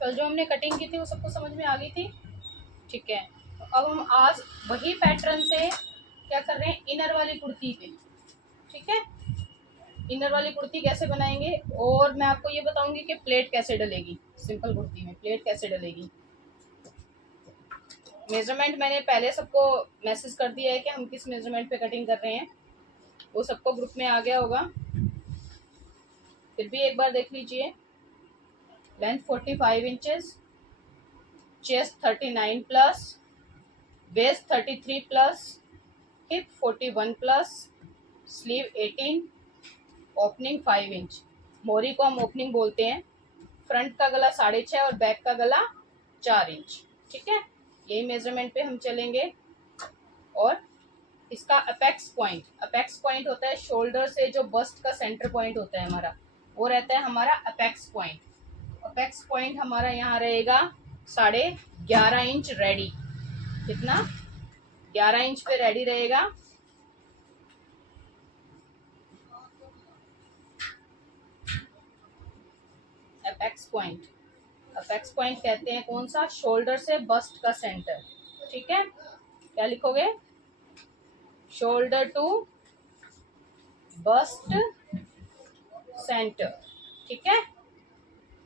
कल जो हमने कटिंग की थी वो सबको समझ में आ गई थी? ठीक है, तो अब हम आज वही पैटर्न से क्या कर रहे हैं, इनर वाली कुर्ती पे। ठीक है, इनर वाली कुर्ती कैसे बनाएंगे, और मैं आपको ये बताऊंगी कि प्लेट कैसे डलेगी। सिंपल कुर्ती में प्लेट कैसे डलेगी। मेजरमेंट मैंने पहले सबको मैसेज कर दिया है कि हम किस मेजरमेंट पे कटिंग कर रहे हैं, वो सबको ग्रुप में आ गया होगा। फिर भी एक बार देख लीजिए। Length 45 inches, chest 39 plus, waist 33 plus, hip 41 plus, sleeve 18, opening 5 inch. मोरी को हम ओपनिंग बोलते हैं। फ्रंट का गला 6.5 और बैक का गला 4 इंच। ठीक है, यही मेजरमेंट पे हम चलेंगे। और इसका अपेक्स पॉइंट होता है शोल्डर से जो बस्ट का सेंटर पॉइंट होता है हमारा, वो रहता है हमारा अपेक्स पॉइंट। अपेक्स पॉइंट हमारा यहाँ रहेगा 11.5 इंच रेडी। कितना? 11 इंच पे रेडी रहेगा। अपेक्स पॉइंट कहते हैं कौन सा? शोल्डर से बस्ट का सेंटर। ठीक है, क्या लिखोगे? Shoulder to bust centre. ठीक है,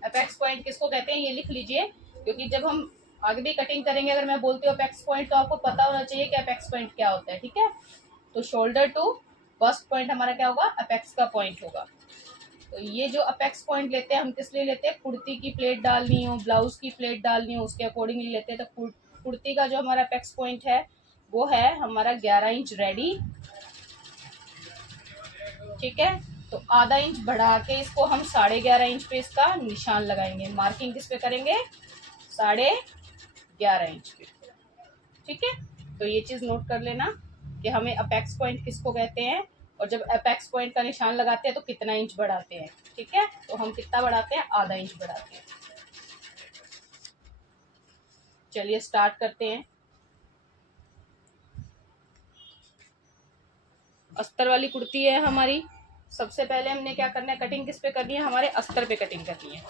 अपेक्स पॉइंट किसको कहते हैं ये लिख लीजिए, क्योंकि जब हम आगे भी कटिंग करेंगे, अगर मैं बोलती हूँ अपेक्स पॉइंट, तो आपको पता होना चाहिए कि अपेक्स पॉइंट क्या होता है। ठीक है, तो शोल्डर टू बस्ट पॉइंट हमारा क्या होगा? अपेक्स का पॉइंट होगा। तो ये जो अपेक्स पॉइंट लेते हैं हम किस लिए लेते हैं? कुर्ती की प्लेट डालनी हो, ब्लाउज की प्लेट डालनी हो, उसके अकॉर्डिंगली लेते हैं। तो कुर्ती का जो हमारा अपेक्स पॉइंट है वो है हमारा 11 इंच रेडी। ठीक है, तो आधा इंच बढ़ा के इसको हम 11.5 इंच पे इसका निशान लगाएंगे। मार्किंग किस पे करेंगे? 11.5 इंच पे। ठीक है, तो ये चीज नोट कर लेना कि हमें अपेक्स पॉइंट किसको कहते हैं, और जब अपेक्स पॉइंट का निशान लगाते हैं तो कितना इंच बढ़ाते हैं। ठीक है, तो हम कितना बढ़ाते हैं? आधा इंच बढ़ाते हैं। चलिए स्टार्ट करते हैं। अस्तर वाली कुर्ती है हमारी। सबसे पहले हमने क्या करना है, कटिंग किस पे करनी है? हमारे अस्तर पे कटिंग करनी है।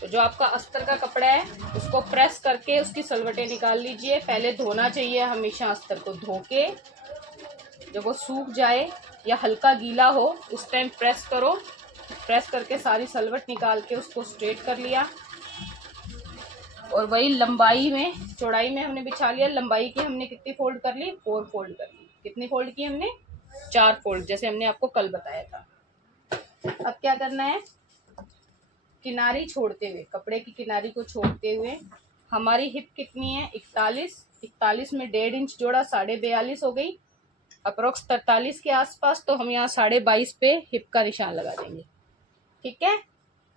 तो जो आपका अस्तर का कपड़ा है उसको प्रेस करके उसकी सलवटें निकाल लीजिए। पहले धोना चाहिए हमेशा अस्तर को। धो के जब वो सूख जाए या हल्का गीला हो उस टाइम प्रेस करो। प्रेस करके सारी सलवट निकाल के उसको स्ट्रेट कर लिया, और वही लंबाई में, चौड़ाई में हमने बिछा लिया। लंबाई की हमने कितनी फोल्ड कर ली? 4 फोल्ड कर ली। कितनी फोल्ड की हमने? 4 फोल्ड, जैसे हमने आपको कल बताया था। अब क्या करना है? किनारी छोड़ते हुए, कपड़े की किनारी को छोड़ते हुए, हमारी हिप कितनी है? 41 में 1.5 इंच जोड़ा 42.5 हो गई। अप्रोक्स 43 के आसपास। तो हम यहाँ 22.5 पे हिप का निशान लगा देंगे। ठीक है,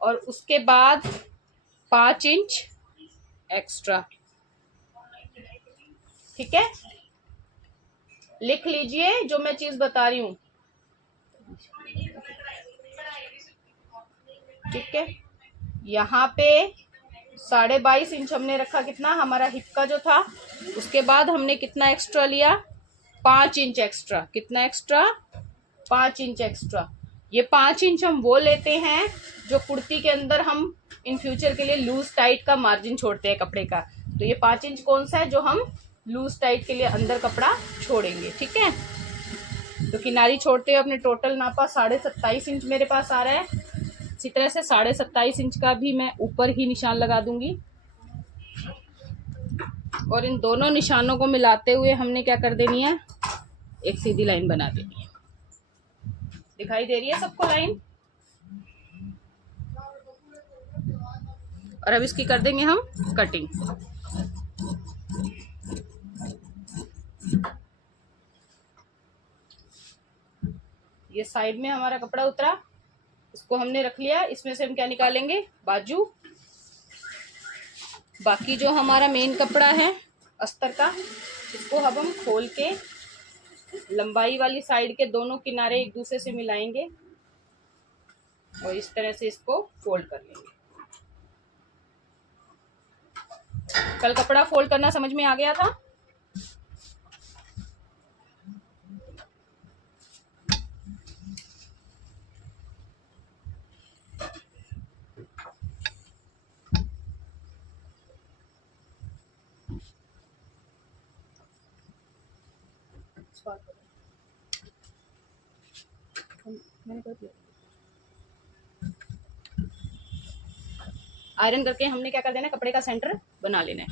और उसके बाद 5 इंच एक्स्ट्रा। ठीक है, लिख लीजिए जो मैं चीज बता रही हूँ। ठीक है, यहाँ पे 22.5 इंच हमने रखा। कितना? हमारा हिप का जो था। उसके बाद हमने कितना एक्स्ट्रा लिया? 5 इंच एक्स्ट्रा। कितना एक्स्ट्रा? 5 inch extra. ये 5 इंच हम वो लेते हैं जो कुर्ती के अंदर हम इन फ्यूचर के लिए लूज टाइट का मार्जिन छोड़ते हैं कपड़े का। तो ये 5 इंच कौन सा है? जो हम लूज टाइट के लिए अंदर कपड़ा छोड़ेंगे। ठीक है, तो किनारी छोड़ते हुए अपने टोटल नापा 27.5 इंच मेरे पास आ रहा है। इसी तरह से 27.5 इंच का भी मैं ऊपर ही निशान लगा दूंगी, और इन दोनों निशानों को मिलाते हुए हमने क्या कर देनी है? एक सीधी लाइन बना देनी है। दिखाई दे रही है सबको लाइन? और अब इसकी कर देंगे हम कटिंग। ये साइड में हमारा कपड़ा उतरा, इसको हमने रख लिया। इसमें से हम क्या निकालेंगे? बाजू। बाकी जो हमारा मेन कपड़ा है अस्तर का, इसको अब हम खोल के लंबाई वाली साइड के दोनों किनारे एक दूसरे से मिलाएंगे, और इस तरह से इसको फोल्ड कर लेंगे। कल कपड़ा फोल्ड करना समझ में आ गया था? बात करो। मैंने कर दिया। आयरन करके हमने क्या कर देना है, कपड़े का सेंटर बना लेना है।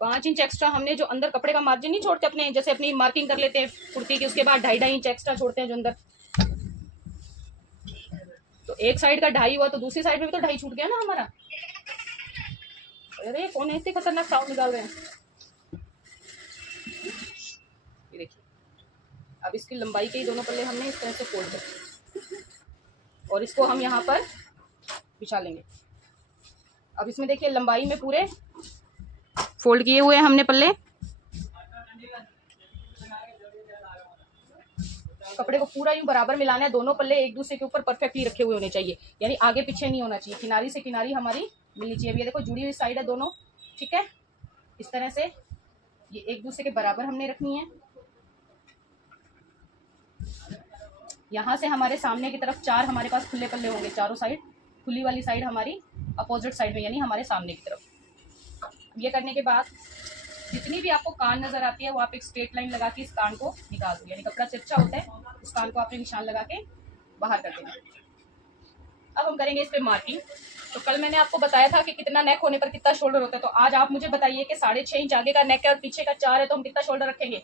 पाँच इंच एक्स्ट्रा हमने जो अंदर कपड़े का मार्जिन नहीं छोड़ते अपने, जैसे अपनी मार्किंग कर लेते हैं कुर्ती की, उसके बाद 2.5 इंच एक्स्ट्रा छोड़ते हैं जो अंदर, तो एक साइड का 2.5 हुआ तो दूसरी साइड में भी तो 2.5 छूट गया ना हमारा। अरे कौन ऐसे खतरनाक साउंड निकाल रहे हैं। ये देखिए, अब इसकी लंबाई के ही दोनों पल्ले हमने इस तरह से फोल्ड कर और इसको हम यहाँ पर बिछा लेंगे। अब इसमें देखिए लंबाई में पूरे फोल्ड किए हुए हैं हमने पल्ले। कपड़े को पूरा यूं बराबर मिलाना है, दोनों पल्ले एक दूसरे के ऊपर परफेक्टली रखे हुए होने चाहिए, यानी आगे पीछे नहीं होना चाहिए, किनारी से किनारी हमारी मिलनी चाहिए। ये देखो जुड़ी हुई साइड है दोनों, ठीक है। इस तरह से ये एक दूसरे के बराबर हमने रखनी है। यहाँ से हमारे सामने की तरफ 4 हमारे पास खुले पल्ले होंगे, चारों साइड खुली वाली साइड हमारी अपोजिट साइड में, यानी हमारे सामने की तरफ। ये करने के बाद जितनी भी आपको कान नजर आती है वो आप एक स्ट्रेट लाइन लगा के इस कान को निकाल दो, यानी कपड़ा तिरछा होता है उस कान को आपने निशान लगा के बाहर कर देना। अब हम करेंगे इस पे मार्किंग। तो कल मैंने आपको बताया था कि कितना नेक होने पर कितना शोल्डर होता है, तो आज आप मुझे बताइए कि 6.5 इंच आगे का नेक है और पीछे का 4 है, तो हम कितना शोल्डर रखेंगे?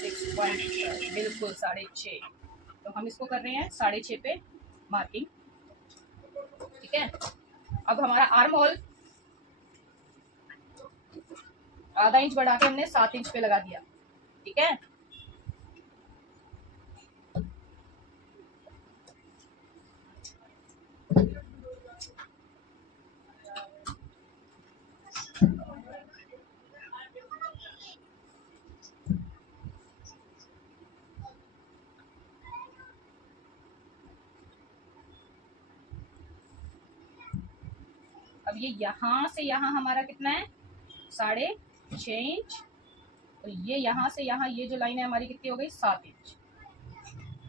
6.5, बिल्कुल 6.5। तो हम इसको कर रहे हैं 6.5 पे मार्किंग, ठीक है। अब हमारा आर्म होल आधा इंच बढ़ा के हमने 7 इंच पे लगा दिया, ठीक है। अब ये यहाँ से यहाँ हमारा कितना है, 6.5 इंच, और ये यहाँ से यहाँ ये जो लाइन है हमारी कितनी हो गई, 7 इंच,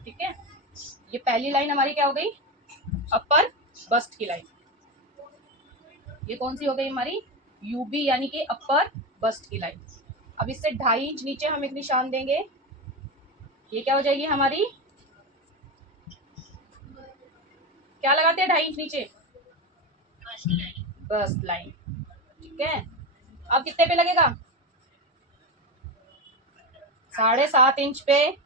ठीक है। ये पहली लाइन हमारी क्या हो गई, अपर बस्ट की लाइन। ये कौन सी हो गई हमारी, यूबी, यानी कि अपर बस्ट की लाइन। अब इससे 2.5 इंच नीचे हम एक निशान देंगे, ये क्या हो जाएगी हमारी, क्या लगाते हैं 2.5 इंच नीचे, बस्ट लाइन, ठीक है। अब कितने पे लगेगा, 7.5 इंच पे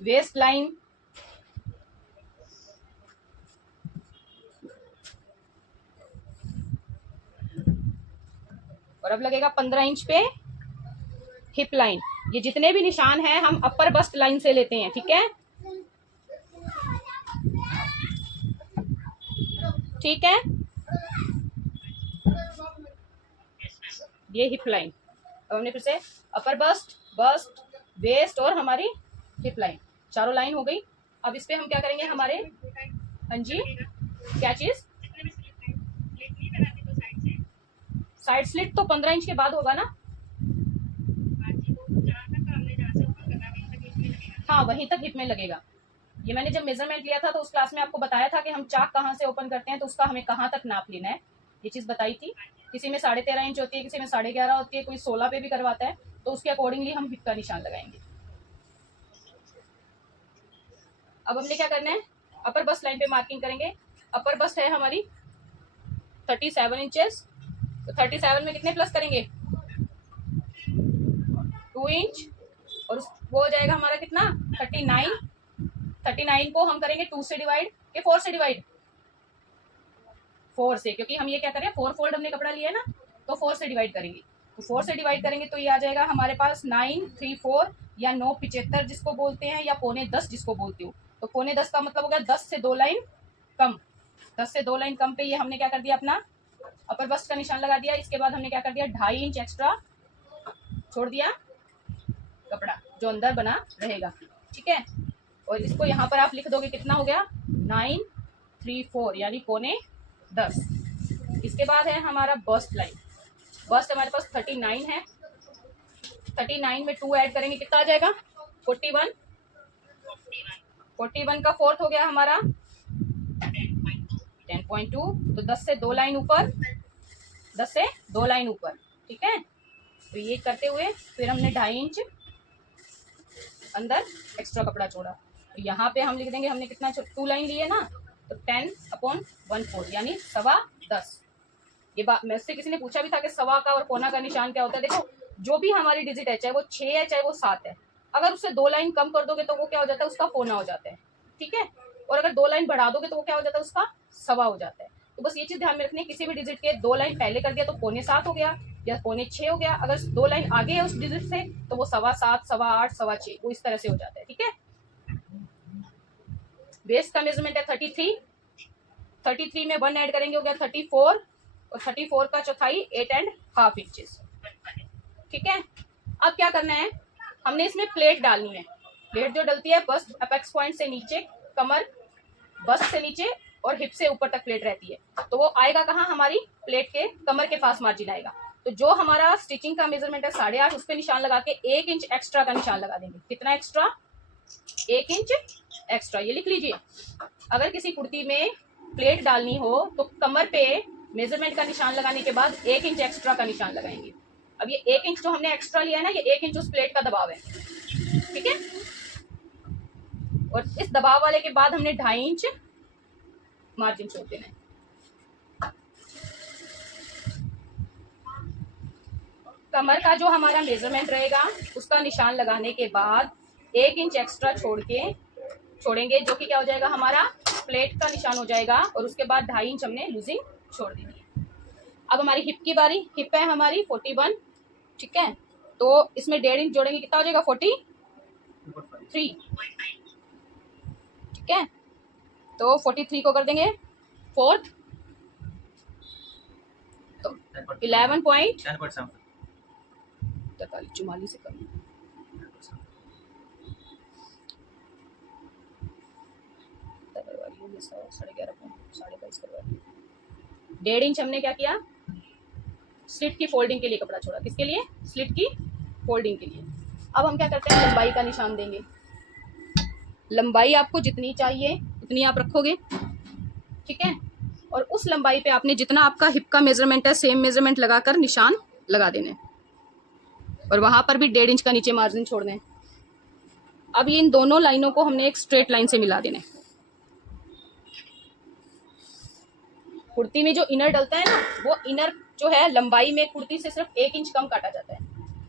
वेस्ट लाइन, और अब लगेगा 15 इंच पे हिप लाइन। ये जितने भी निशान हैं हम अपर बस्ट लाइन से लेते हैं, ठीक है, ठीक है। ये हिप लाइन, अब हमने फिर से अपर बस्ट, बस्ट, वेस्ट और हमारी हिप लाइन, चारों लाइन हो गई। अब इस पे हम क्या करेंगे हमारे, हाँ जी, क्या चीज, साइड स्लिट तो 15 इंच के बाद होगा ना, हाँ वहीं तक हिप में लगेगा। ये मैंने जब मेजरमेंट लिया था तो उस क्लास में आपको बताया था कि हम चाक कहाँ से ओपन करते हैं तो उसका हमें कहाँ तक नाप लेना है, ये चीज बताई थी। किसी में 13.5 इंच होती है, किसी में 11.5 होती है, कोई 16 पे भी करवाता है, तो उसके अकॉर्डिंगली हम हिप का निशान लगाएंगे। अब हमने क्या करना है, अपर बस्ट लाइन पे मार्किंग करेंगे। अपर बस्ट है हमारी 37 इंचेस, तो 37 में कितने प्लस करेंगे, 2 इंच, और वो हो जाएगा हमारा कितना, 39। 39 को हम करेंगे 2 से डिवाइड के 4 से डिवाइड, 4 से, क्योंकि हम ये क्या करें 4 फोल्ड हमने कपड़ा लिया है ना, तो 4 से डिवाइड करेंगे। तो 4 से डिवाइड करेंगे तो ये आ जाएगा हमारे पास 934 या 975 जिसको बोलते हैं, या 9.25 जिसको बोलते हो। तो 9.25 का मतलब हो गया 10 से 2 लाइन कम, 10 से 2 लाइन कम पे ये हमने क्या कर दिया, अपना अपर बस्ट का निशान लगा दिया। इसके बाद हमने क्या कर दिया, 2.5 इंच एक्स्ट्रा छोड़ दिया कपड़ा जो अंदर बना रहेगा, ठीक है। और इसको यहाँ पर आप लिख दोगे, कितना हो गया, 934, यानी 9.25। इसके बाद है हमारा बस्ट लाइन। बस्ट हमारे पास 39 है, 39 में 2 ऐड करेंगे कितना आ जाएगा? 41। 41 का फोर्थ हो गया हमारा 10.2। तो 10 से 2 लाइन ऊपर, 10 से 2 लाइन ऊपर, ठीक है। तो ये करते हुए फिर हमने 2.5 इंच अंदर एक्स्ट्रा कपड़ा छोड़ा। तो यहाँ पे हम लिख देंगे हमने कितना 2 लाइन ली है ना, तो 10/14 यानी 10.25। ये बात मैं से किसी ने पूछा भी था कि सवा का और पौना का निशान क्या होता है। देखो जो भी हमारी डिजिट है, चाहे वो 6 है चाहे वो 7 है, अगर उससे 2 लाइन कम कर दोगे तो वो क्या हो जाता है? उसका पौना हो जाता है, ठीक है। और अगर 2 लाइन बढ़ा दोगे तो वो क्या हो जाता है? उसका सवा हो जाता है। तो बस ये चीज ध्यान में रखनी है, किसी भी डिजिट के 2 लाइन पहले कर दिया तो 6.25 हो गया या 6.25 हो गया। अगर 2 लाइन आगे है उस डिजिट से तो वो 7.25, 7.8, 6.25 वो इस तरह से हो जाता है, ठीक है। बेस का मेजरमेंट है 33। 33 में 1 ऐड करेंगे हो गया 34, और 34 का चौथाई 8.5 इंचेस, ठीक है। अब क्या करना है, हमने इसमें प्लेट डालनी है। प्लेट जो डलती है बस अपेक्स पॉइंट से नीचे, कमर बस्ट से नीचे और हिप से ऊपर तक प्लेट रहती है। तो वो आएगा कहाँ? हमारी प्लेट के कमर के पास मार्जिन आएगा। तो जो हमारा स्टिचिंग का मेजरमेंट है 8.5, उस पर निशान लगा के 1 इंच एक्स्ट्रा का निशान लगा देंगे। कितना एक्स्ट्रा? 1 inch extra. ये लिख लीजिए, अगर किसी कुर्ती में प्लेट डालनी हो तो कमर पे मेजरमेंट का निशान लगाने के बाद 1 इंच एक्स्ट्रा का निशान लगाएंगे। अब ये 1 इंच जो हमने एक्स्ट्रा लिया है ना, ये 1 इंच उस प्लेट का दबाव है, ठीक है। और इस दबाव वाले के बाद हमने 2.5 इंच मार्जिन छोड़ देना है। कमर का जो हमारा मेजरमेंट रहेगा उसका निशान लगाने के बाद 1 इंच एक्स्ट्रा छोड़ेंगे, जो कि क्या हो जाएगा? हमारा प्लेट का निशान हो जाएगा। और उसके बाद 2.5 इंच हमने लूजिंग छोड़ देनी है। अब हमारी हिप की बारी। हिप है हमारी 41, ठीक है। तो इसमें 1.5 इंच जोड़ेंगे, कितना हो जाएगा? 43, ठीक है। तो 43 को कर देंगे फोर्थ, तो 11.44 से कम, 1.5 इंच हमने क्या किया? स्लिट की फोल्डिंग के लिए कपड़ा छोड़ा। किसके लिए? स्लिट की फोल्डिंग के लिए। अब हम क्या करते हैं? लंबाई का निशान देंगे। लंबाई आपको जितनी चाहिए उतनी आप रखोगे, ठीक है। और उस लंबाई पे आपने जितना आपका हिप का मेजरमेंट है सेम मेजरमेंट लगाकर निशान लगा देने, और वहां पर भी 1.5 इंच का नीचे मार्जिन छोड़ दें। अब ये इन दोनों लाइनों को हमने एक स्ट्रेट लाइन से मिला देना है। कुर्ती में जो इनर डलता है ना, वो इनर जो है लंबाई में कुर्ती से सिर्फ 1 इंच कम काटा जाता है।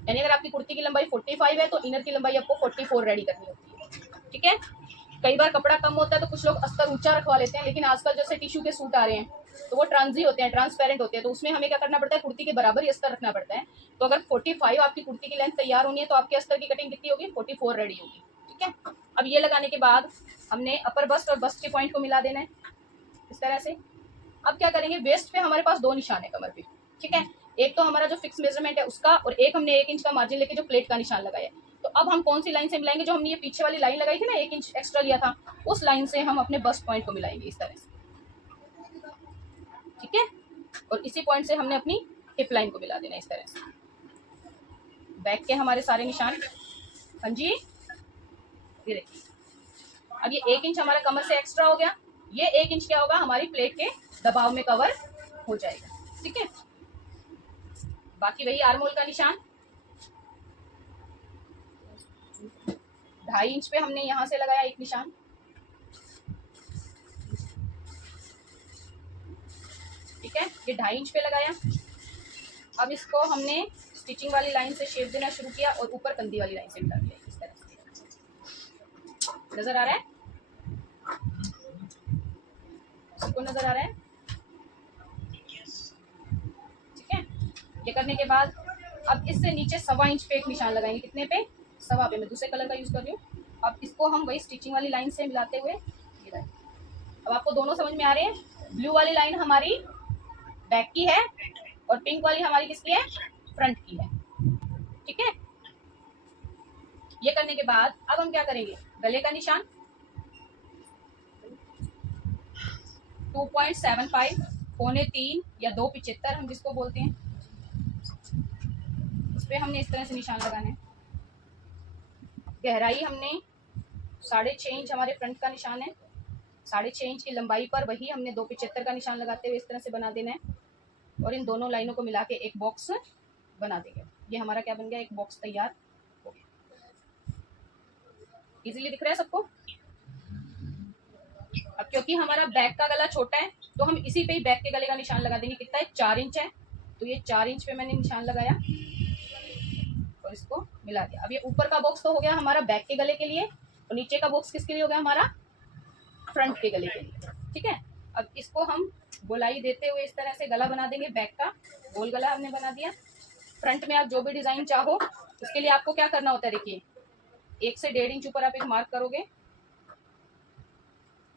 यानी अगर आपकी कुर्ती की लंबाई 45 है तो इनर की लंबाई आपको 44 रेडी करनी होती है, ठीक है। कई बार कपड़ा कम होता है तो कुछ लोग अस्तर ऊंचा रखवा लेते हैं, लेकिन आजकल जैसे टिश्यू के सूट आ रहे हैं तो वो ट्रांजी होते हैं, ट्रांसपेरेंट होते हैं, तो उसमें हमें क्या करना पड़ता है? कुर्ती के बराबर ही अस्तर रखना पड़ता है। तो अगर 45 आपकी कुर्ती की लेंथ तैयार होनी है तो आपके अस्तर की कटिंग कितनी होगी? 44 रेडी होगी, ठीक है। अब ये लगाने के बाद हमने अपर बस्ट और बस्ट के पॉइंट को मिला देना है इस तरह से। अब क्या करेंगे? वेस्ट पे हमारे पास 2 निशान है कमर पे, ठीक है। एक तो हमारा जो फिक्स मेजरमेंट है उसका, और एक हमने 1 इंच का मार्जिन लेके जो प्लेट का निशान लगाया। तो अब हम कौन सी लाइन से मिलाएंगे? जो हमने ये पीछे वाली लाइन लगाई थी ना, 1 इंच एक्स्ट्रा लिया था, उस लाइन से हम अपने बस्ट पॉइंट को मिलाएंगे इस तरह से, ठीक है। और इसी पॉइंट से हमने अपनी हिप लाइन को मिला देना इस तरह से। बैक के हमारे सारे निशान, हाँ जी, ये देखिए। अब ये 1 इंच हमारा कमर से एक्स्ट्रा हो गया, ये 1 इंच क्या होगा? हमारी प्लेट के दबाव में कवर हो जाएगा, ठीक है। बाकी वही आर्म होल का निशान 2.5 इंच पे हमने यहां से लगाया एक निशान, ठीक है। ये 2.5 इंच पे लगाया। अब इसको हमने स्टिचिंग वाली लाइन से शेप देना शुरू किया और ऊपर कंधी वाली लाइन से मिला दिया इस तरह से। नजर आ रहा है? सबको नजर आ रहा है? ठीक है। ये करने के बाद अब इससे नीचे 1.25 इंच पे एक निशान लगाएंगे। कितने पे? 1.25 पे। मैं दूसरे कलर का यूज कर रही हूँ। अब इसको हम वही स्टिचिंग वाली लाइन से मिलाते हुए ये लाइन। अब आपको दोनों समझ में आ रहे हैं? ब्लू वाली लाइन हमारी बैक की है और पिंक वाली हमारी किसकी है? फ्रंट की है, ठीक है। ये करने के बाद अब हम क्या करेंगे? गले का निशान 2.75, 2.75 या 2.75 हम जिसको बोलते हैं, पे हमने इस तरह से निशान लगाने हैं। गहराई हमने 6.5 इंच हमारे फ्रंट का निशान है। 6.5 इंच की लंबाई पर वही हमने 2.75 का निशान लगाते हुए इस तरह से बना देना है और इन दोनों लाइनों को मिला के एक बॉक्स बना देंगे। ये हमारा क्या बन गया, एक बॉक्स तैयार हो गया। इजीली दिख रहा है सबको। अब क्योंकि हमारा बैक का गला छोटा है तो हम इसी पे ही बैक के गले का निशान लगा देंगे। कितना है, 4 इंच है, तो ये 4 इंच पे मैंने निशान लगाया और इसको मिला दिया। अब ये ऊपर का बॉक्स तो हो गया हमारा बैक के गले के लिए और नीचे का बॉक्स किसके लिए हो गया, हमारा फ्रंट के गले के लिए। ठीक है, अब इसको हम गोलाई देते हुए इस तरह से गला बना देंगे। बैक का गोल गला हमने बना दिया। फ्रंट में आप जो भी डिजाइन चाहो उसके लिए आपको क्या करना होता है, देखिए 1 से 1.5 इंच ऊपर आप एक मार्क करोगे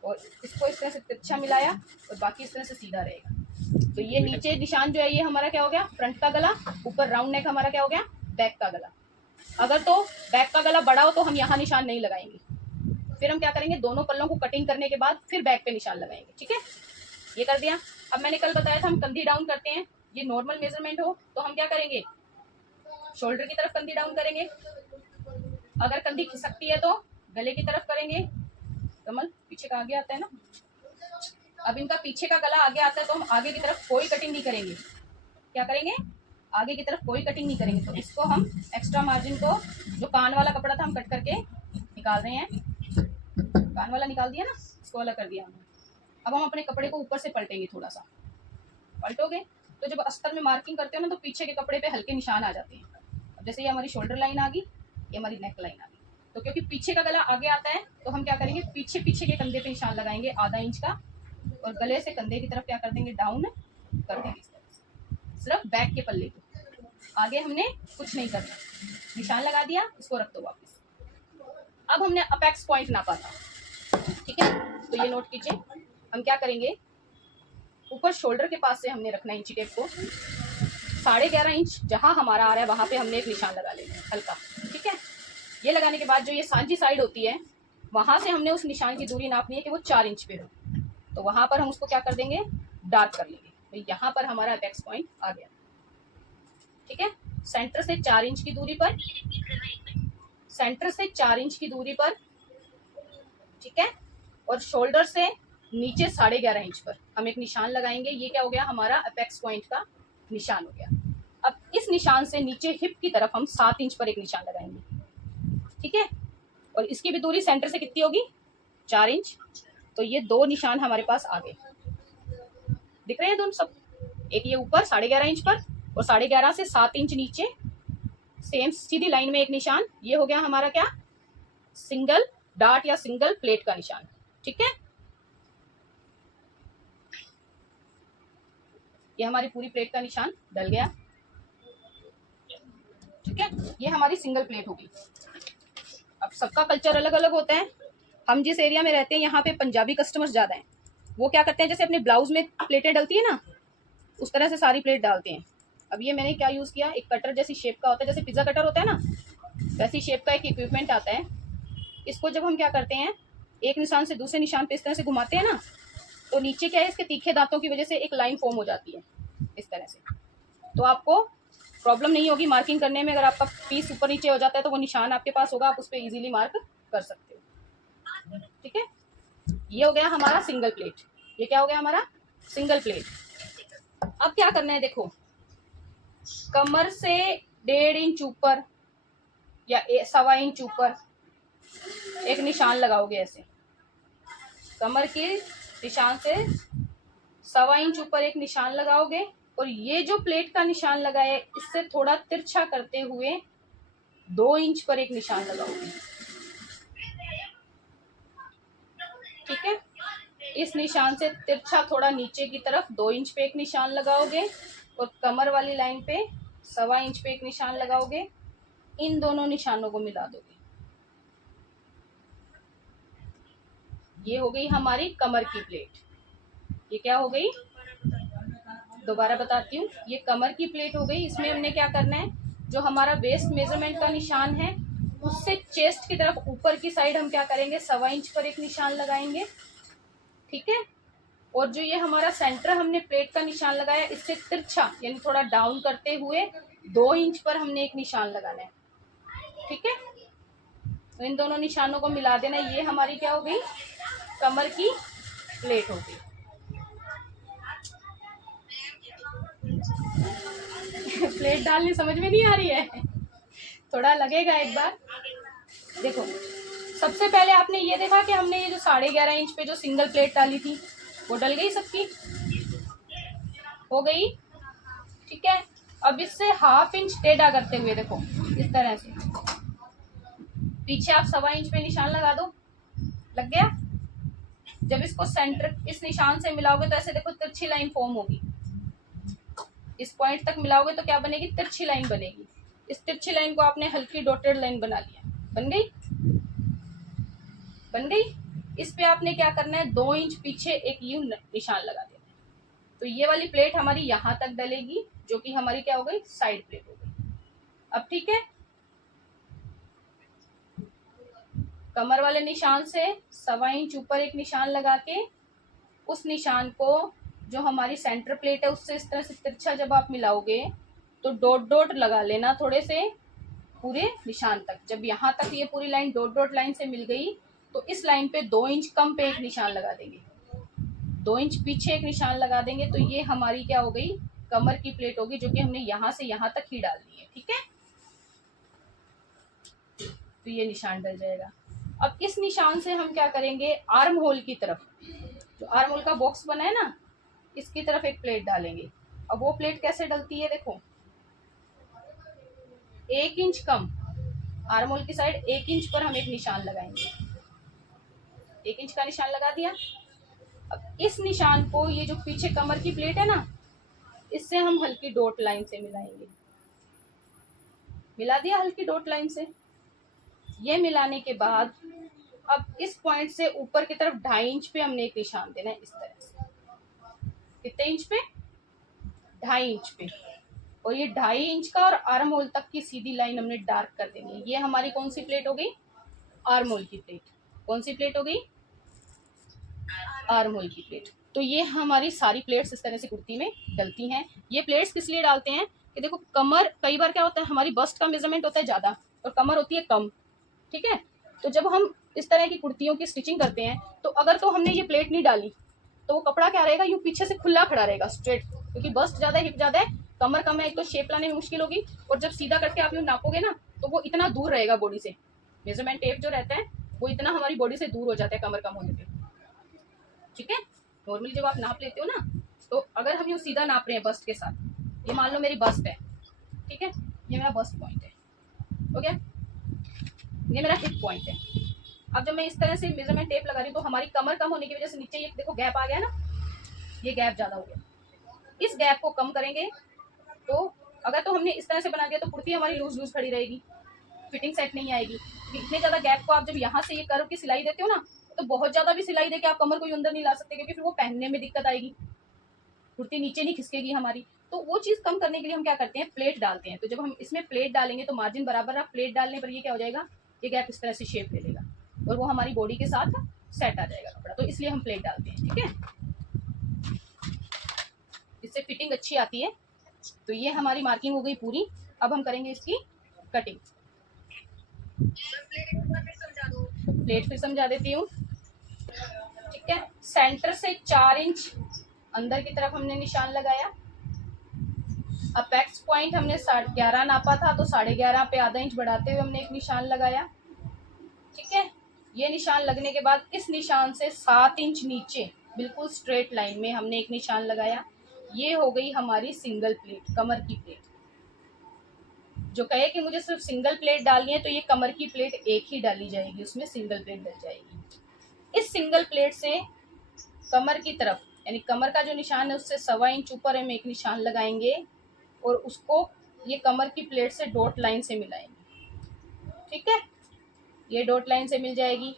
और इसको इस तरह से तिरछा मिलाया और बाकी इस तरह से सीधा रहेगा। तो ये नीचे निशान जो है ये हमारा क्या हो गया, फ्रंट का गला। ऊपर राउंड नेक हमारा क्या हो गया, बैक का गला। अगर तो बैक का गला बड़ा हो तो हम यहाँ निशान नहीं लगाएंगे, फिर हम क्या करेंगे, दोनों पल्लों को कटिंग करने के बाद फिर बैक पे निशान लगाएंगे। ठीक है, ये कर दिया। अब मैंने कल बताया था हम कंधी डाउन करते हैं। ये नॉर्मल मेजरमेंट हो तो हम क्या करेंगे, शोल्डर की तरफ कंधी डाउन करेंगे। अगर कंधी खिसकती है तो गले की तरफ करेंगे। कमल पीछे का आगे आता है ना, अब इनका पीछे का गला आगे आता है तो हम आगे की तरफ कोई कटिंग नहीं करेंगे। क्या करेंगे, आगे की तरफ कोई कटिंग नहीं करेंगे। तो इसको हम एक्स्ट्रा मार्जिन को, जो कान वाला कपड़ा था हम कट करके निकाल रहे हैं। कान वाला निकाल दिया ना, इसको अलग कर दिया हमने। अब हम अपने कपड़े को ऊपर से पलटेंगे, थोड़ा सा पलटोगे तो जब अस्तर में मार्किंग करते हो ना तो पीछे के कपड़े पे हल्के निशान आ जाते हैं। अब जैसे ये हमारी शोल्डर लाइन आ गई, ये हमारी नेक लाइन आ गई, तो क्योंकि पीछे का गला आगे आता है तो हम क्या करेंगे, पीछे पीछे के कंधे पे निशान लगाएंगे आधा इंच का और गले से कंधे की तरफ क्या कर देंगे, डाउन कर देंगे इस तरह से, सिर्फ बैक के पल्ले को। आगे हमने कुछ नहीं करना, निशान लगा दिया, इसको रख दो वापस। अब हमने अपेक्स पॉइंट नापा था। ठीक है, तो ये नोट कीजिए। हम क्या करेंगे, ऊपर शोल्डर के पास से हमने रखना है इंची टेप को 11.5 इंच, जहां हमारा आ रहा है वहां पे हमने एक निशान लगा लेना है हल्का। ठीक है, ये लगाने के बाद जो ये सांझी साइड होती है वहां से हमने उस निशान की दूरी नापनी है कि वो 4 इंच पे हो, तो वहां पर हम उसको क्या कर देंगे, डार्क कर लेंगे। तो यहाँ पर हमारा अपेक्स पॉइंट आ गया। ठीक है, सेंटर से 4 इंच की दूरी पर, सेंटर से 4 इंच की दूरी पर, ठीक है, और शोल्डर से नीचे 11.5 इंच पर हम एक निशान लगाएंगे। ये क्या हो गया, हमारा अपेक्स पॉइंट का निशान हो गया। अब इस निशान से नीचे हिप की तरफ हम 7 इंच पर एक निशान लगाएंगे। ठीक है, और इसकी भी दूरी सेंटर से कितनी होगी, 4 इंच। तो ये 2 निशान हमारे पास आ गए, दिख रहे हैं दोनों सब। एक ये ऊपर 11.5 इंच पर और 11.5 से 7 इंच नीचे सेम सीधी लाइन में एक निशान। ये हो गया हमारा क्या, सिंगल डार्ट या सिंगल प्लेट का निशान। ठीक है, ये हमारी पूरी प्लेट का निशान डल गया। ठीक है, ये हमारी सिंगल प्लेट होगी। अब सबका कल्चर अलग अलग होता है। हम जिस एरिया में रहते हैं यहाँ पे पंजाबी कस्टमर्स ज्यादा हैं। वो क्या करते हैं, जैसे अपने ब्लाउज में प्लेटें डलती है ना, उस तरह से सारी प्लेट डालते हैं। अब ये मैंने क्या यूज किया, एक कटर जैसी शेप का होता है, जैसे पिज्जा कटर होता है ना, वैसी शेप का एक इक्विपमेंट आता है। इसको जब हम क्या करते हैं, एक निशान से दूसरे निशान पे इस तरह से घुमाते हैं ना, तो नीचे क्या है, इसके तीखे दांतों की वजह से एक लाइन फॉर्म हो जाती है इस तरह से। तो आपको प्रॉब्लम नहीं होगी मार्किंग करने में। अगर आपका पीस ऊपर नीचे हो जाता है तो वो निशान आपके पास होगा, आप उस पर इजीली मार्क कर सकते हो। ठीक है, ये हो गया हमारा सिंगल प्लेट। ये क्या हो गया हमारा सिंगल प्लेट। अब क्या करना है, देखो कमर से 1.5 इंच ऊपर या 1.25 इंच ऊपर एक निशान लगाओगे ऐसे। कमर के निशान से 1.25 इंच ऊपर एक निशान लगाओगे और ये जो प्लेट का निशान लगाए इससे थोड़ा तिरछा करते हुए 2 इंच पर एक निशान लगाओगे। ठीक है, इस निशान से तिरछा थोड़ा नीचे की तरफ 2 इंच पे एक निशान लगाओगे और कमर वाली लाइन पे 1.25 इंच पे एक निशान लगाओगे। इन दोनों निशानों को मिला दोगे। ये हो गई हमारी कमर की प्लेट। ये क्या हो गई, दोबारा बताती हूँ, ये कमर की प्लेट हो गई। इसमें हमने क्या करना है, जो हमारा वेस्ट मेजरमेंट का निशान है उससे चेस्ट की तरफ ऊपर की साइड हम क्या करेंगे, 1.25 इंच पर एक निशान लगाएंगे। ठीक है, और जो ये हमारा सेंटर हमने प्लेट का निशान लगाया, इससे तिरछा यानी थोड़ा डाउन करते हुए 2 इंच पर हमने एक निशान लगाना है। ठीक है, तो इन दोनों निशानों को मिला देना। ये हमारी क्या हो गई, कमर की प्लेट हो गई। प्लेट डालनी समझ में नहीं आ रही है, थोड़ा लगेगा एक बार। देखो, सबसे पहले आपने ये देखा कि हमने ये जो 11.5 इंच पे जो सिंगल प्लेट डाली थी वो डल गई, सबकी हो गई। ठीक है, अब इससे 1/2 इंच टेढ़ा करते हुए देखो इस तरह से पीछे आप 1.25 इंच पे निशान लगा दो, लग गया। जब इसको सेंटर इस निशान से मिलाओगे तो ऐसे देखो तिरछी लाइन फॉर्म होगी। इस पॉइंट तक मिलाओगे तो क्या बनेगी, तिरछी लाइन बनेगी। इस तिरछी लाइन को आपने हल्की डॉटेड लाइन बना लिया, बन गई, बन गई। इस पे आपने क्या करना है, 2 इंच पीछे एक यूं निशान लगा देना है। तो ये वाली प्लेट हमारी यहां तक डलेगी, जो कि हमारी क्या हो गई, साइड प्लेट हो गई। अब ठीक है, कमर वाले निशान से 1.25 इंच ऊपर एक निशान लगा के उस निशान को जो हमारी सेंटर प्लेट है उससे इस तरह से तिरछा जब आप मिलाओगे तो डॉट डॉट लगा लेना थोड़े से पूरे निशान तक। जब यहाँ तक ये पूरी लाइन डॉट डॉट लाइन से मिल गई तो इस लाइन पे 2 इंच कम पे एक निशान लगा देंगे, 2 इंच पीछे एक निशान लगा देंगे। तो ये हमारी क्या हो गई, कमर की प्लेट होगी, जो कि हमने यहाँ से यहाँ तक ही डालनी है। ठीक है, तो ये निशान डल जाएगा। अब इस निशान से हम क्या करेंगे, आर्म होल की तरफ, जो आर्म होल का बॉक्स बना है ना, इसकी तरफ एक प्लेट डालेंगे। अब वो प्लेट कैसे डलती है, देखो 1 इंच कम, आर्म होल की साइड 1 इंच पर हम एक निशान लगाएंगे, 1 इंच का निशान लगा दिया। अब इस निशान को ये जो पीछे कमर की प्लेट है ना, इससे हम हल्की डॉट लाइन से मिलाएंगे, मिला दिया हल्की डॉट लाइन से। ये मिलाने के बाद अब इस पॉइंट से ऊपर की तरफ 2.5 इंच पे हमने एक निशान देना है, इस तरह से। कितने इंच पे, 2.5 इंच पे। और ये 2.5 इंच का और आर्म होल तक की सीधी लाइन हमने डार्क कर देनी है। ये हमारी कौन सी प्लेट हो गई, आर्म होल की प्लेट। कौन सी प्लेट हो गई, आर्म होल की प्लेट। तो ये हमारी सारी प्लेट्स इस तरह से कुर्ती में डलती हैं। ये प्लेट्स किस लिए डालते हैं कि देखो, कमर कई बार क्या होता है, हमारी बस्ट का मेजरमेंट होता है ज्यादा और कमर होती है कम। ठीक है, तो जब हम इस तरह की कुर्तियों की स्टिचिंग करते हैं तो अगर तो हमने ये प्लेट नहीं डाली तो वो कपड़ा क्या रहेगा, यूं पीछे से खुला खड़ा रहेगा स्ट्रेट, क्योंकि बस्ट ज्यादा है, हिप ज्यादा है, कमर कम है, एक तो शेप लाने में मुश्किल होगी। और जब सीधा करके आप यूं नापोगे ना तो वो इतना दूर रहेगा बॉडी से, मेजरमेंट टेप जो रहता है वो इतना हमारी बॉडी से दूर हो जाता है कमर कम होने पे। ठीक है, नॉर्मली जब आप नाप लेते हो ना, तो अगर हम यूं सीधा नाप रहे हैं बस्ट के साथ, ये मान लो मेरी बस्ट है, ठीक है, ये मेरा बस्ट पॉइंट है, हो गया, ये मेरा हिप पॉइंट है। अब जब मैं इस तरह से मेजरमेंट टेप लगा रही हूँ तो हमारी कमर कम होने की वजह से नीचे ये देखो गैप आ गया ना, ये गैप ज्यादा हो गया। इस गैप को कम करेंगे तो अगर तो हमने इस तरह से बना दिया तो कुर्ती हमारी लूज लूज खड़ी रहेगी, फिटिंग सेट नहीं आएगी। इतने ज्यादा गैप को आप जब यहाँ से ये कर्व की सिलाई देते हो ना, तो बहुत ज्यादा भी सिलाई देके आप कमर को अंदर नहीं ला सकते, क्योंकि फिर वो पहनने में दिक्कत आएगी, कुर्ती नीचे नहीं खिसकेगी हमारी। तो वो चीज कम करने के लिए हम क्या करते हैं, प्लेट डालते हैं। तो जब हम इसमें प्लेट डालेंगे तो मार्जिन बराबर आप प्लेट डालने पर ये क्या हो जाएगा, ये गैप इस तरह से शेप ले लेगा और वो हमारी बॉडी के साथ सेट आ जाएगा कपड़ा। तो इसलिए हम प्लेट डालते हैं। ठीक है, इससे फिटिंग अच्छी आती है। तो ये हमारी मार्किंग हो गई पूरी। अब हम करेंगे इसकी कटिंग। प्लेट फिर समझा देती हूँ। ठीक है, सेंटर से 4 इंच अंदर की तरफ हमने निशान लगाया। अपेक्स पॉइंट हमने 11.5 नापा था, तो 11.5 पे आधा इंच बढ़ाते हुए हमने एक निशान लगाया। ठीक है, ये निशान लगने के बाद इस निशान से 7 इंच नीचे बिल्कुल स्ट्रेट लाइन में हमने एक निशान लगाया। ये हो गई हमारी सिंगल प्लेट, कमर की प्लेट। जो कहे कि मुझे सिर्फ सिंगल प्लेट डालनी है तो ये कमर की प्लेट एक ही डाली जाएगी, उसमें सिंगल प्लेट डल जाएगी। इस सिंगल प्लेट से कमर की तरफ यानी कमर का जो निशान है उससे 1.25 इंच ऊपर हम एक निशान लगाएंगे और उसको ये कमर की प्लेट से डॉट लाइन से मिलाएंगे। ठीक है, ये डॉट लाइन से मिल जाएगी।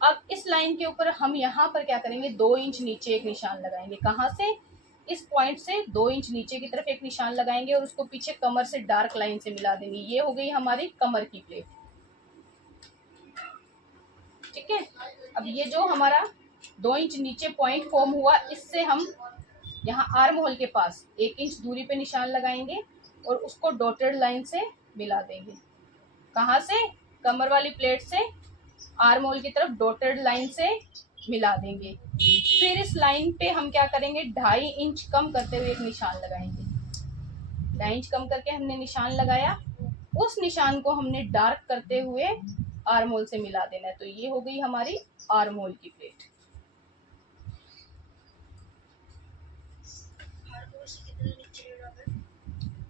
अब इस लाइन के ऊपर हम यहाँ पर क्या करेंगे, 2 इंच नीचे एक निशान लगाएंगे। कहाँ से, इस पॉइंट से 2 इंच नीचे की तरफ एक निशान लगाएंगे और उसको पीछे कमर से डार्क लाइन से मिला देंगे। ये हो गई हमारी कमर की प्लेट। ठीक है, अब ये जो हमारा 2 इंच नीचे पॉइंट फॉर्म हुआ, इससे हम यहाँ आर्म होल के पास 1 इंच दूरी पे निशान लगाएंगे और उसको डॉटेड लाइन से मिला देंगे। कहाँ से? कमर वाली प्लेट से आर्म होल की तरफ डॉटेड लाइन से मिला देंगे। फिर इस लाइन पे हम क्या करेंगे, 2.5 इंच कम करते हुए एक निशान लगाएंगे। 2.5 इंच कम करके हमने निशान लगाया, उस निशान को हमने डार्क करते हुए आर्म होल से मिला देना है। तो ये हो गई हमारी आर्म होल की प्लेट।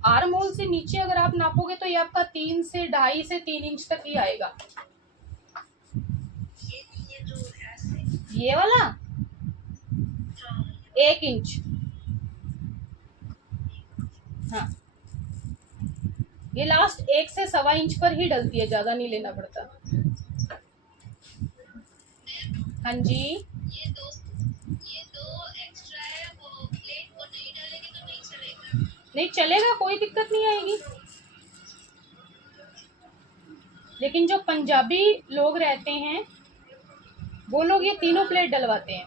आर्म होल से नीचे अगर आप नापोगे तो ये आपका 3 से 2.5 से 3 इंच तक ही आएगा। ये वाला 1 इंच, हाँ ये लास्ट 1 से 1.25 इंच पर ही डलती है, ज्यादा नहीं लेना पड़ता। हाँ जी, ये दो एक्स्ट्रा है, वो प्लेट को नहीं डालेंगे तो नहीं चलेगा? नहीं चलेगा, कोई दिक्कत नहीं आएगी। लेकिन जो पंजाबी लोग रहते हैं वो लोग ये तीनों प्लेट डलवाते हैं।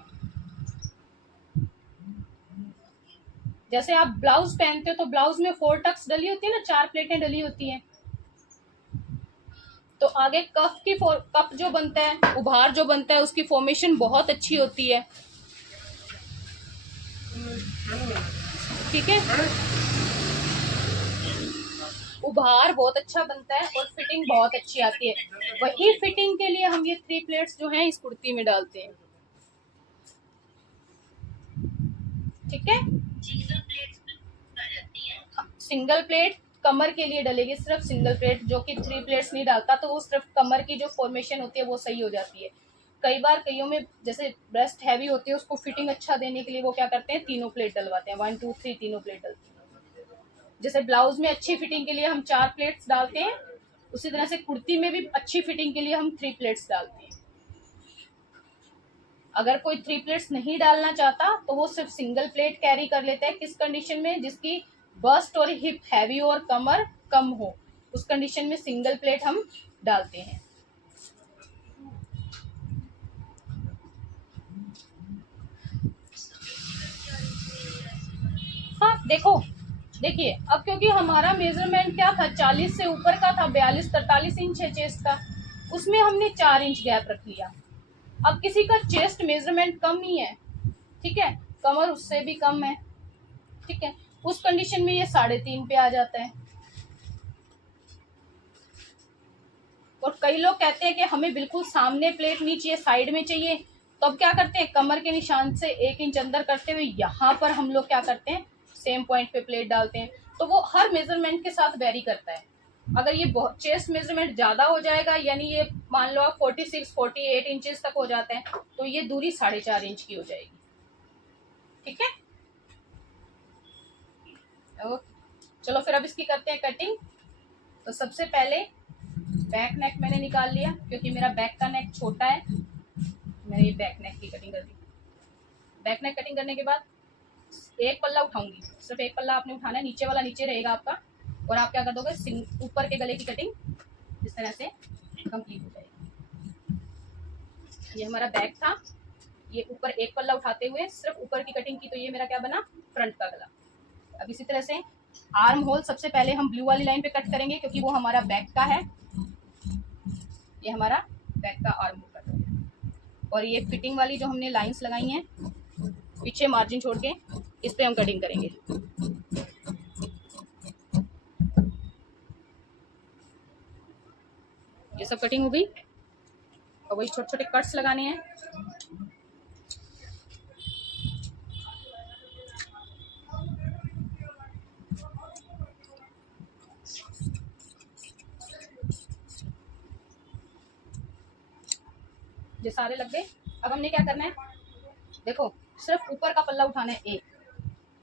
जैसे आप ब्लाउज पहनते हो तो ब्लाउज में 4 टक्स डली होती है ना, 4 प्लेटें डली होती हैं। तो आगे कप जो बनता है, उभार जो बनता है, उसकी फॉर्मेशन बहुत अच्छी होती है। ठीक है, उभार बहुत अच्छा बनता है और फिटिंग बहुत अच्छी आती है। वही फिटिंग के लिए हम ये 3 प्लेट्स जो हैं इस कुर्ती में डालते हैं। ठीक है, सिंगल प्लेट कमर के लिए डलेगी, सिर्फ सिंगल प्लेट, जो कि 3 प्लेट्स नहीं डालता, तो वो सिर्फ कमर की जो फॉर्मेशन होती है वो सही हो जाती है। कई बार कईयों में जैसे ब्रेस्ट हैवी होती है, उसको फिटिंग अच्छा देने के लिए वो क्या करते हैं, तीनों प्लेट डलवाते हैं। 1 2 3 तीनों प्लेट डलती है। जैसे ब्लाउज में अच्छी फिटिंग के लिए हम 4 प्लेट्स डालते हैं, उसी तरह से कुर्ती में भी अच्छी फिटिंग के लिए हम 3 प्लेट्स डालते हैं। अगर कोई 3 प्लेट्स नहीं डालना चाहता तो वो सिर्फ सिंगल प्लेट कैरी कर लेता है। किस कंडीशन में? जिसकी बस्ट और हिप हैवी और कमर कम हो, उस कंडीशन में सिंगल प्लेट हम डालते हैं। हाँ देखो, देखिए अब क्योंकि हमारा मेजरमेंट क्या था, 40 से ऊपर का था, 42-43 इंच है चेस्ट का, उसमें हमने 4 इंच गैप रख लिया। अब किसी का चेस्ट मेजरमेंट कम ही है, ठीक है, कमर उससे भी कम है, ठीक है, उस कंडीशन में ये 3.5 पे आ जाता है। और कई लोग कहते हैं कि हमें बिल्कुल सामने प्लेट नहीं चाहिए, साइड में चाहिए, तो अब क्या करते हैं, कमर के निशान से 1 इंच अंदर करते हुए यहाँ पर हम लोग क्या करते हैं, सेम पॉइंट पे प्लेट डालते हैं। तो वो हर मेजरमेंट के साथ वेरी करता है। अगर ये चेस्ट मेजरमेंट ज्यादा हो जाएगा, यानी ये मान लो आप 46-48 इंचेस तक हो जाते हैं, तो ये दूरी 4.5 इंच की हो जाएगी। ठीक है, ओके, चलो फिर अब इसकी करते हैं कटिंग। तो सबसे पहले बैक नेक मैंने निकाल लिया, क्योंकि मेरा बैक का नेक छोटा है, मैंने ये बैक नेक की कटिंग कर दी। बैक नेक कटिंग करने के बाद एक पल्ला उठाऊंगी, सिर्फ एक पल्ला आपने उठाना है, नीचे वाला नीचे रहेगा आपका, और आप क्या कर दोगे, ऊपर के गले की कटिंग इस तरह से कंप्लीट हो जाएगी। ये हमारा बैक था, ये ऊपर एक पल्ला उठाते हुए सिर्फ ऊपर की कटिंग की, तो ये मेरा क्या बना, फ्रंट का गला। अब इसी तरह से आर्म होल सबसे पहले हम ब्लू वाली लाइन पे कट करेंगे, क्योंकि वो हमारा बैक का है, ये हमारा बैक का आर्म होल कट हो गया। और ये फिटिंग वाली जो हमने लाइंस लगाई हैं पीछे मार्जिन छोड़ के, इस पे हम कटिंग करेंगे। ये सब कटिंग हो गई, और वही छोटे छोटे कट्स लगाने हैं। ये सारे लग गए। अब हमने क्या करना है, देखो सिर्फ ऊपर का पल्ला उठाना है,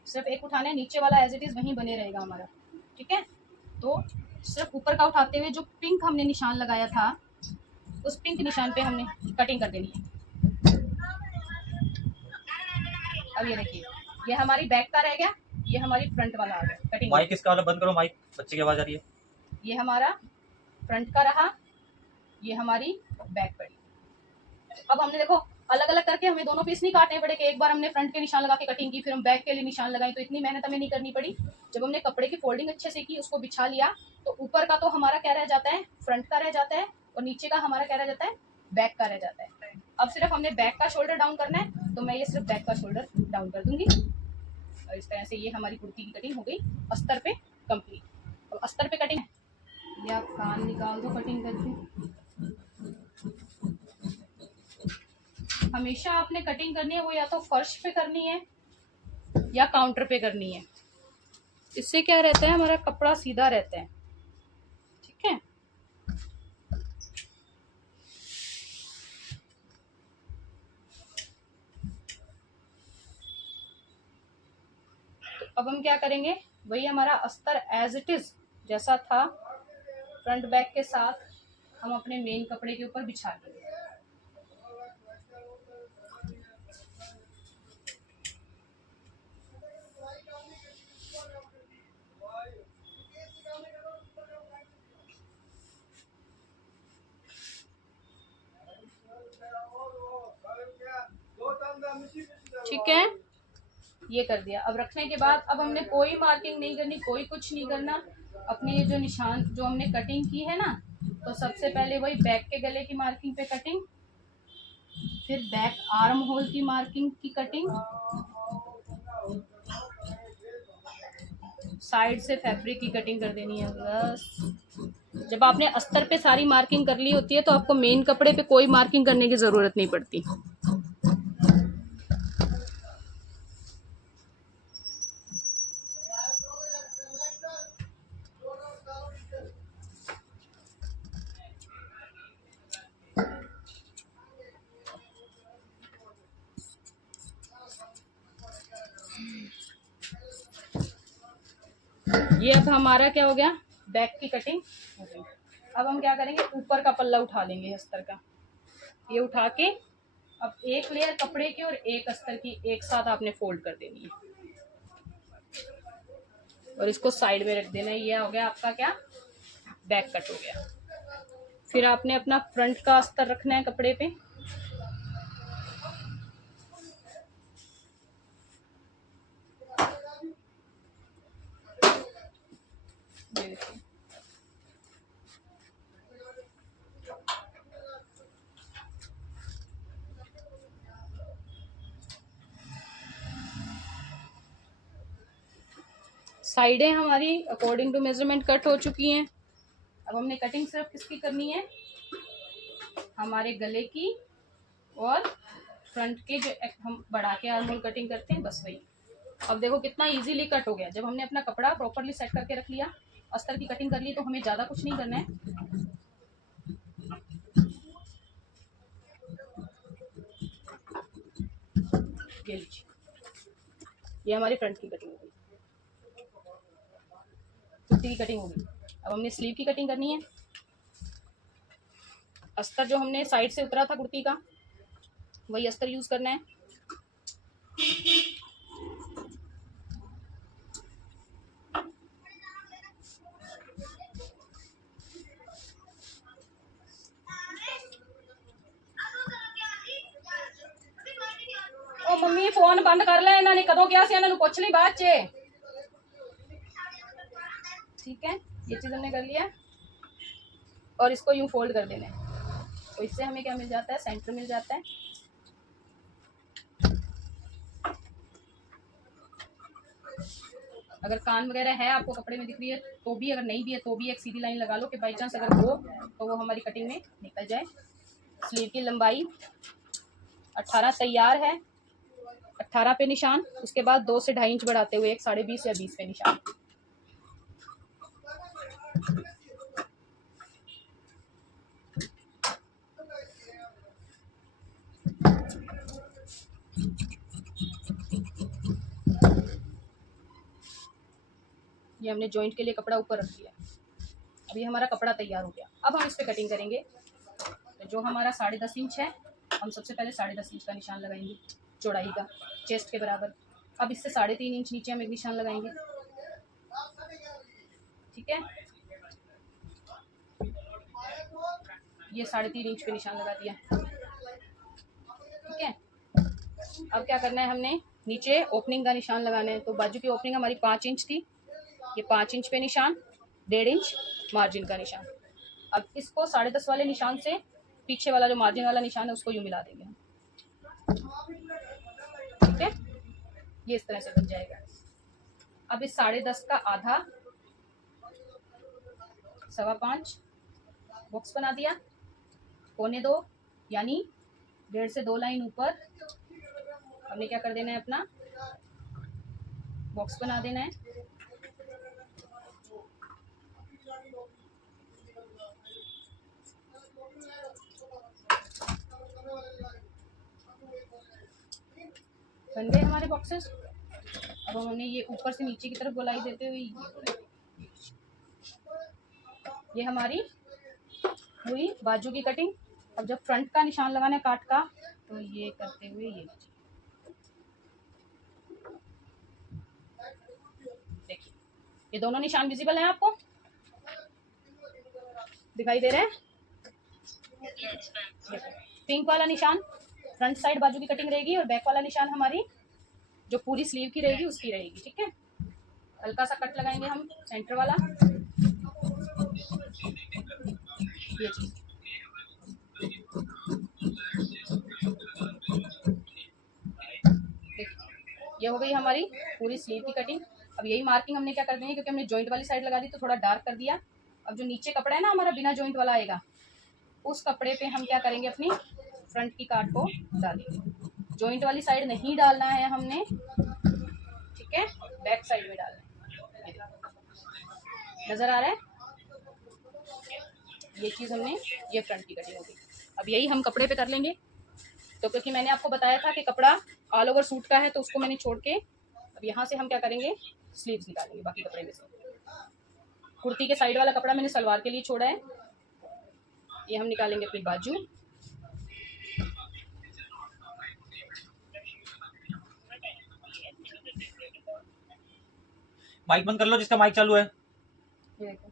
सिर्फ एक उठाना है, नीचे वाला एज इट इज वहीं बने रहेगा हमारा। ठीक है, तो सिर्फ ऊपर का उठाते हुए जो पिंक हमने निशान लगाया था, उस पिंक निशान पे हमने कटिंग कर देनी है। अब ये देखिए, ये हमारी बैक का रह गया, ये हमारी फ्रंट वाला आ गया कटिंग। माइक इसका वाला बंद करो, माइक बच्चे की आवाज आ रही है। ये हमारा फ्रंट का रहा, ये हमारी बैक पड़ी। अब हमने देखो अलग अलग करके हमें दोनों पीस नहीं काटने पड़े कि एक बार हमने फ्रंट के निशान लगा के कटिंग की फिर हम बैक के लिए निशान लगाए, तो इतनी मेहनत हमें नहीं करनी पड़ी। जब हमने कपड़े की फोल्डिंग अच्छे से की, उसको बिछा लिया, तो ऊपर का तो हमारा क्या रह जाता है, फ्रंट का रह जाता है, और नीचे का हमारा क्या रह जाता है, बैक का रह जाता है। अब सिर्फ हमने बैक का शोल्डर डाउन करना है, तो मैं ये सिर्फ बैक का शोल्डर डाउन कर दूंगी, और इस तरह से ये हमारी कुर्ती की कटिंग हो गई अस्तर पे कंप्लीट। अब अस्तर पे कटिंग है, ये आप कान निकाल दो कटिंग करके। हमेशा आपने कटिंग करनी है वो या तो फर्श पे करनी है या काउंटर पे करनी है। इससे क्या रहता है, हमारा कपड़ा सीधा रहता है। ठीक है, तो अब हम क्या करेंगे, वही हमारा अस्तर एज इट इज जैसा था फ्रंट बैक के साथ हम अपने मेन कपड़े के ऊपर बिछा देंगे। ठीक है, ये कर दिया। अब रखने के बाद अब हमने कोई मार्किंग नहीं करनी, कोई कुछ नहीं करना। अपने ये जो निशान जो हमने कटिंग की है ना, तो सबसे पहले वही बैक के गले की मार्किंग पे कटिंग, फिर बैक आर्म होल की मार्किंग की कटिंग, साइड से फैब्रिक की कटिंग कर देनी है बस। जब आपने अस्तर पे सारी मार्किंग कर ली होती है तो आपको मेन कपड़े पे कोई मार्किंग करने की जरूरत नहीं पड़ती। ये अब हमारा क्या हो गया, बैक की कटिंग हो गई। अब हम क्या करेंगे, ऊपर का पल्ला उठा लेंगे अस्तर का, ये उठा के अब एक लेयर कपड़े की और एक अस्तर की एक साथ आपने फोल्ड कर देनी है और इसको साइड में रख देना है। ये हो गया आपका क्या, बैक कट हो गया। फिर आपने अपना फ्रंट का अस्तर रखना है कपड़े पे, ये देखिए। साइडें हमारी अकॉर्डिंग टू मेजरमेंट कट हो चुकी हैं। अब हमने कटिंग सिर्फ किसकी करनी है, हमारे गले की और फ्रंट के जो हम बढ़ा के आर्म होल कटिंग करते हैं, बस वही। अब देखो कितना इजीली कट हो गया। जब हमने अपना कपड़ा प्रॉपरली सेट करके रख लिया, अस्तर की कटिंग कर ली, तो हमें ज्यादा कुछ नहीं करना है। ये लीजिए, ये हमारी फ्रंट की कटिंग हो गई, कुर्ती की कटिंग हो गई। अब हमने स्लीव की कटिंग करनी है। अस्तर जो हमने साइड से उतरा था कुर्ती का, वही अस्तर यूज करना है। ओ मम्मी फोन बंद कर ले, इन्होंने कदों क्या सी, इन्होंने पूछ ली बाद च। ठीक है, ये चीज हमने कर लिया और इसको यूं फोल्ड कर देना है, तो इससे हमें क्या मिल जाता है, सेंटर मिल जाता है। अगर कान वगैरह है आपको कपड़े में दिख रही है तो भी, अगर नहीं भी है तो भी एक सीधी लाइन लगा लो कि बाई चांस अगर हो तो वो हमारी कटिंग में निकल जाए। स्लीव की लंबाई 18 तैयार है, 18 पे निशान, उसके बाद 2 से 2.5 इंच बढ़ाते हुए एक 20.5 या 20 पे निशान। ये हमने जॉइंट के लिए कपड़ा ऊपर रख दिया। अभी हमारा कपड़ा तैयार हो गया। अब हम इस पे कटिंग करेंगे। तो जो हमारा 10.5 इंच है, हम सबसे पहले 10.5 इंच का निशान लगाएंगे चौड़ाई का, चेस्ट के बराबर। अब इससे 3.5 इंच नीचे हम एक निशान लगाएंगे। ठीक है, ये 3.5 इंच पे निशान लगा दिया। ठीक है। अब क्या करना है, हमने नीचे ओपनिंग का निशान लगाना है। तो बाजू की ओपनिंग हमारी 5 इंच थी, ये 5 इंच पे निशान, 1.5 इंच मार्जिन का निशान। अब इसको 10.5 वाले निशान से पीछे वाला जो मार्जिन वाला निशान है उसको यूं मिला देंगे हम, ठीक है। ये इस तरह से बन जाएगा। अब इस 10.5 का आधा 5.25 बॉक्स बना दिया, 1.25 यानी 1.5 से 2 लाइन ऊपर हमने क्या कर देना है, अपना बॉक्स बना देना है। बन गए हमारे बॉक्सेस। अब हमने ये ऊपर से नीचे की तरफ गोलाई देते हुए ये हमारी हुई बाजू की कटिंग। अब जब फ्रंट का निशान लगाना है काट का, तो ये करते हुए ये देखिए, ये दोनों निशान विजिबल हैं आपको, दिखाई दे रहे हैं। पिंक वाला निशान फ्रंट साइड बाजू की कटिंग रहेगी और बैक वाला निशान हमारी जो पूरी स्लीव की रहेगी उसकी रहेगी, ठीक है। हल्का सा कट लगाएंगे हम सेंटर वाला, ये चीज। ये हो गई हमारी पूरी स्लीव की कटिंग। अब यही मार्किंग हमने क्या कर देंगे, क्योंकि हमने जॉइंट वाली साइड लगा दी तो थोड़ा डार्क कर दिया। अब जो नीचे कपड़ा है ना हमारा बिना जॉइंट वाला आएगा, उस कपड़े पे हम क्या करेंगे, अपनी फ्रंट की काट को डालेंगे। जॉइंट वाली साइड नहीं डालना है हमने, ठीक है, बैक साइड में डालना है। नजर आ रहा है, ये चीज हमने, ये फ्रंट की कटिंग होगी। अब यही हम कपड़े पे कर लेंगे। तो क्योंकि मैंने आपको बताया था कि कपड़ा ऑल ओवर सूट का है, तो उसको मैंने छोड़ के अब यहाँ से हम क्या करेंगे, स्लीव्स निकालेंगे बाकी कपड़े में से। कुर्ती के साइड वाला कपड़ा मैंने सलवार के लिए छोड़ा है, ये हम निकालेंगे अपनी बाजू। माइक बंद कर लो जिसका माइक चालू है। ये देखो,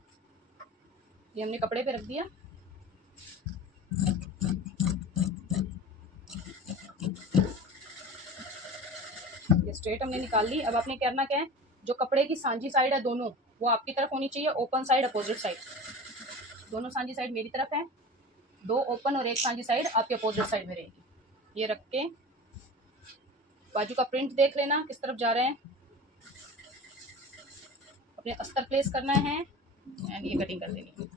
ये हमने कपड़े पे रख दिया। ये स्ट्रेट हमने निकाल ली। अब आपने करना क्या है, जो कपड़े की सांझी साइड है दोनों, वो आपकी तरफ होनी चाहिए, ओपन साइड अपोजिट साइड। दोनों सांझी साइड मेरी तरफ है, 2 ओपन और 1 सांझी साइड आपके अपोजिट साइड में रहेगी। ये रख के बाजू का प्रिंट देख लेना किस तरफ जा रहे हैं, अपने अस्तर प्लेस करना है एंड ये कटिंग कर देनी है।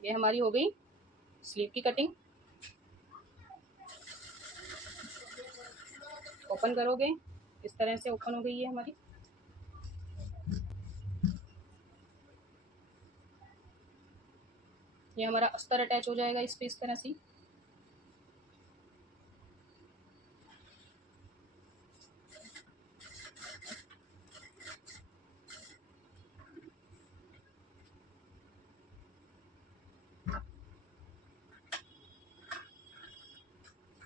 ये हमारी हो गई स्लीव की कटिंग। ओपन करोगे इस तरह से ओपन हो गई है हमारी। ये हमारा अस्तर अटैच हो जाएगा इस पे इस तरह से।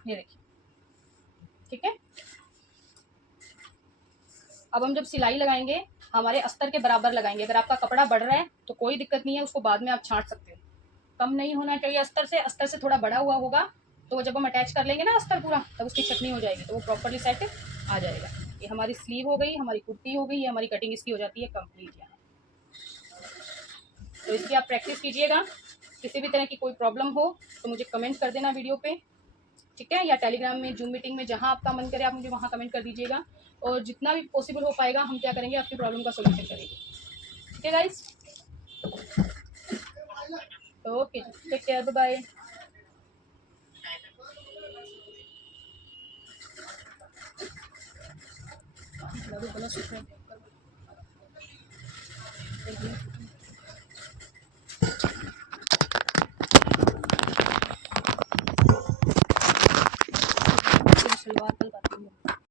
ये देखिए, ठीक है। अब हम जब सिलाई लगाएंगे हमारे अस्तर के बराबर लगाएंगे। अगर आपका कपड़ा बढ़ रहा है तो कोई दिक्कत नहीं है, उसको बाद में आप छांट सकते हो। कम नहीं होना चाहिए अस्तर से थोड़ा बड़ा हुआ होगा तो जब हम अटैच कर लेंगे ना अस्तर पूरा, तब उसकी चटनी हो जाएगी, तो वो प्रॉपरली सेट आ जाएगा। ये हमारी स्लीव हो गई, हमारी कुर्ती हो गई, ये हमारी कटिंग इसकी हो जाती है कंप्लीट यहाँ। तो इसकी आप प्रैक्टिस कीजिएगा। किसी भी तरह की कोई प्रॉब्लम हो तो मुझे कमेंट कर देना वीडियो पे, ठीक है, या टेलीग्राम में, जूम मीटिंग में, जहां आपका मन करे आप मुझे वहां कमेंट कर दीजिएगा। और जितना भी पॉसिबल हो पाएगा हम क्या करेंगे, आपकी प्रॉब्लम का सोल्यूशन करेंगे, ठीक है guys. Okay, take care, bye bye.